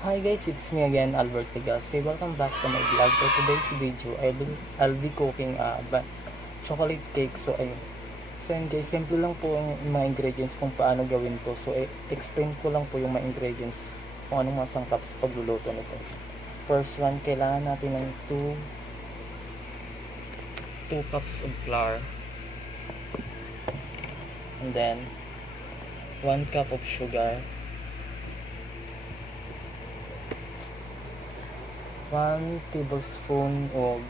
Hi guys, it's me again, Albert Legaspi. Welcome back to my vlog. For today's video, I'll be cooking chocolate cake. So ayun guys, simple lang po yung mga ingredients kung paano gawin to. So explain ko lang po yung mga ingredients kung anong masangkap sa pagluluto nito. First one, kailangan natin ng 2 cups of flour. And then 1 cup of sugar. 1 tablespoon of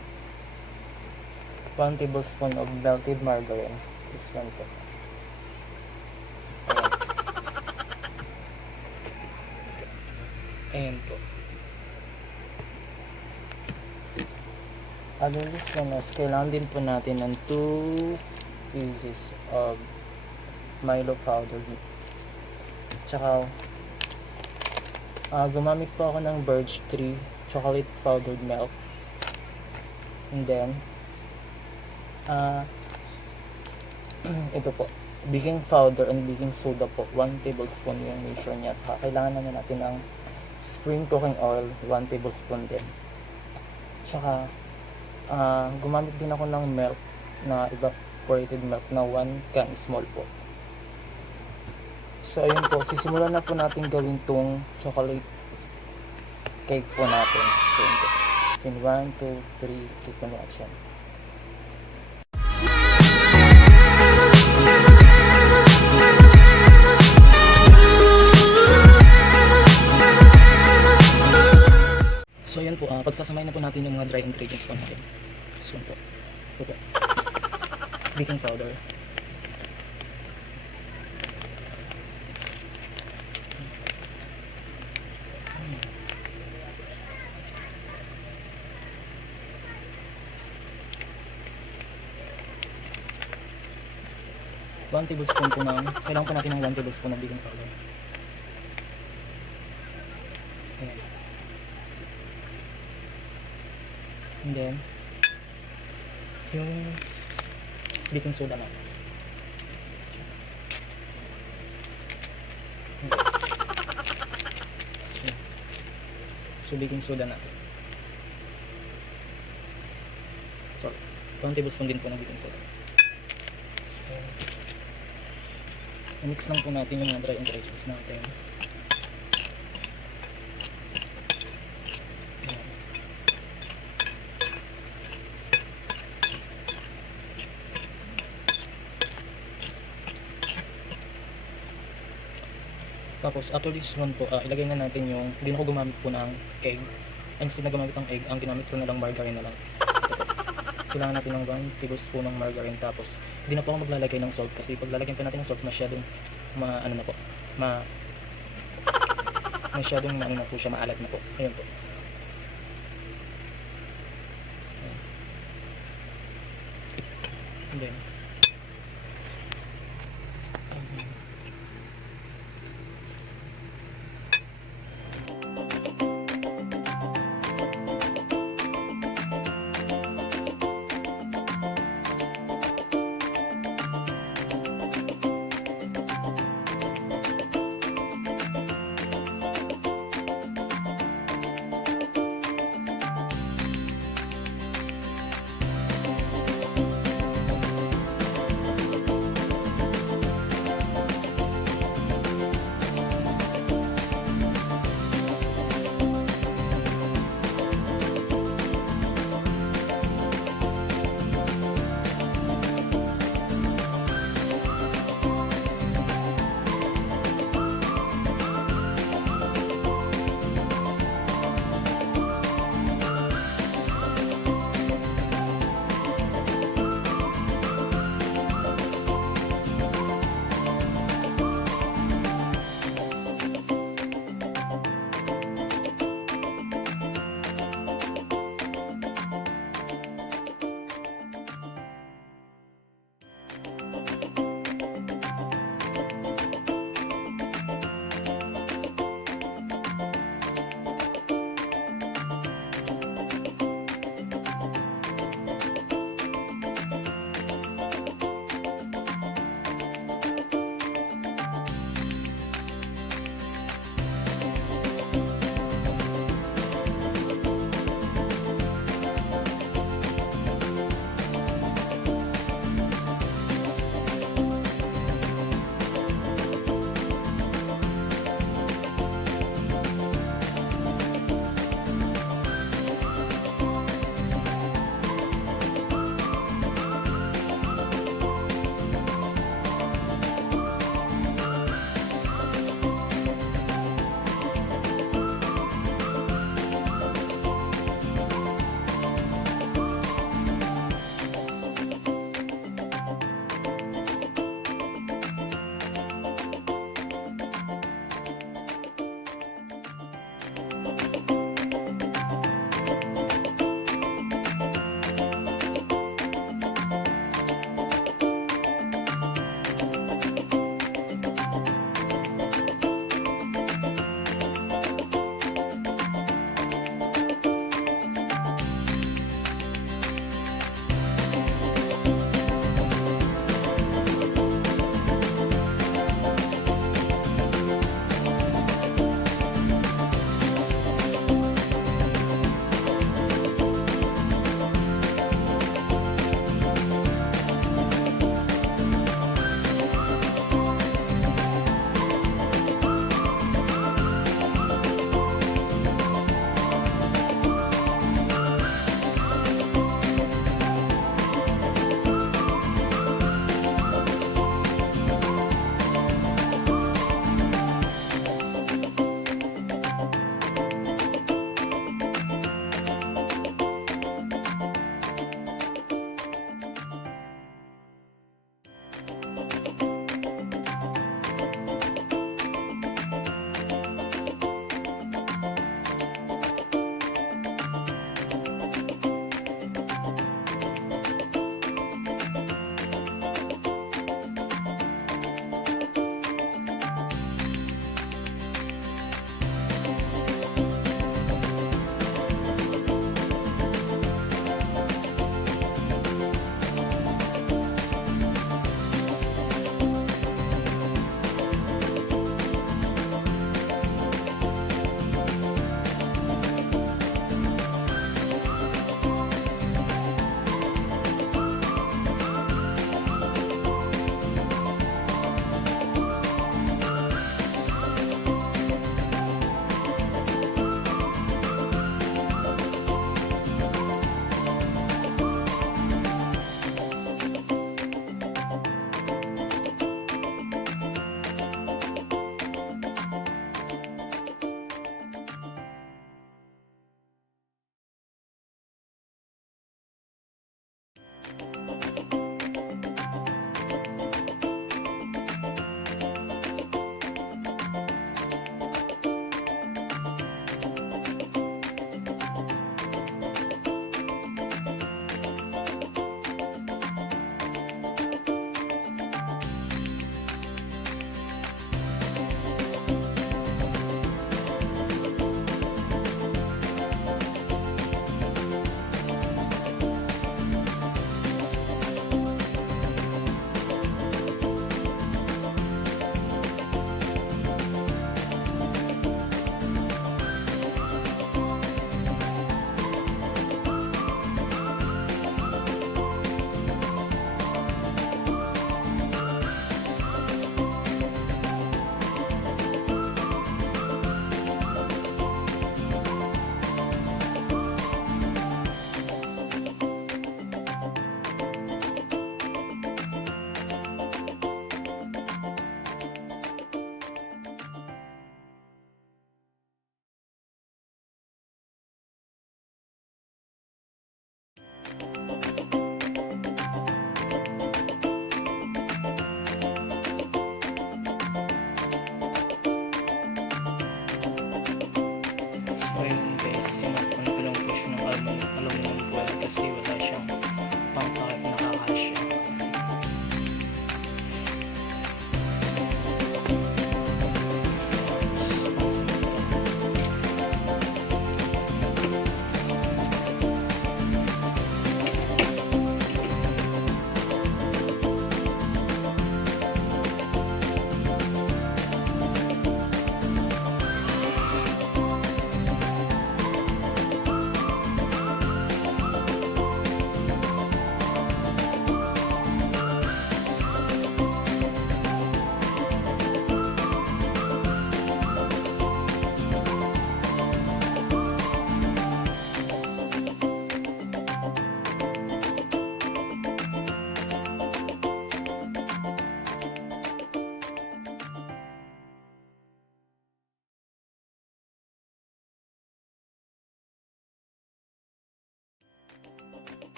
melted margarine. This one po. Ayan po. Other this one is, kailangan din po natin ng 2 pieces of Milo powder. Tsaka, gumamit po ako ng Birch 3 chocolate powdered milk. And then, ito po, baking powder and baking soda po, 1 tablespoon yung measure niya. Tsaka kailangan naman natin ng spring cooking oil, 1 tablespoon din. Tsaka, gumamit din ako ng milk na evaporated milk na 1 can small po. So ayun po, sisimulan na po natin gawin tong chocolate cake po natin. So yun po. So 1, 2, 3, keep on watching. So yun po, pagsasamahin na po natin yung mga dry ingredients po natin. So yun po. Ito po. Baking powder. One tablespoon po ng, kailangan po natin ng 1 tablespoon ng baking powder. Ayan. And then, yung baking soda na. So baking soda natin. Sorry. 1 tablespoon din po ng baking soda. So, mix lang po natin yung mga dry ingredients natin. Ayan. Tapos after this one po, ilagay na natin yung, hindi na ako gumamit po ng egg. Instead na gumamit ng egg, ang ginamit ko na lang margarine na lang. Kailangan natin ng 1 tablespoon ng margarine. Tapos hindi na po ako maglalagay ng salt kasi pag lalagyan po natin ng salt, masyadong masyadong na po siya, maalat na po. Ayun po. Ayan. And then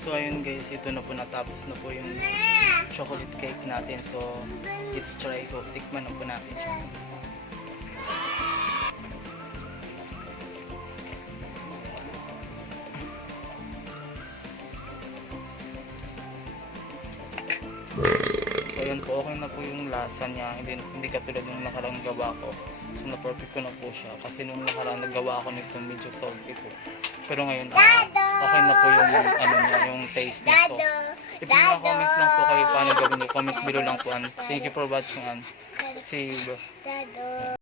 So ayun guys, ito na po, natapos na po yung chocolate cake natin. So let's try ko, tikman na po natin siya. So ayun po, okay na po yung lasa niya, hindi katulad ng nakarang gawa ko. So na-perfect ko na po siya, kasi nung nakarang nagawa ko nito medyo salty po. Pero ngayon okay na po yung ano niya, yung taste niya. So ipina-comment lang po kayo paano gawin niyo. Comment below lang po. Thank you for watching and see you.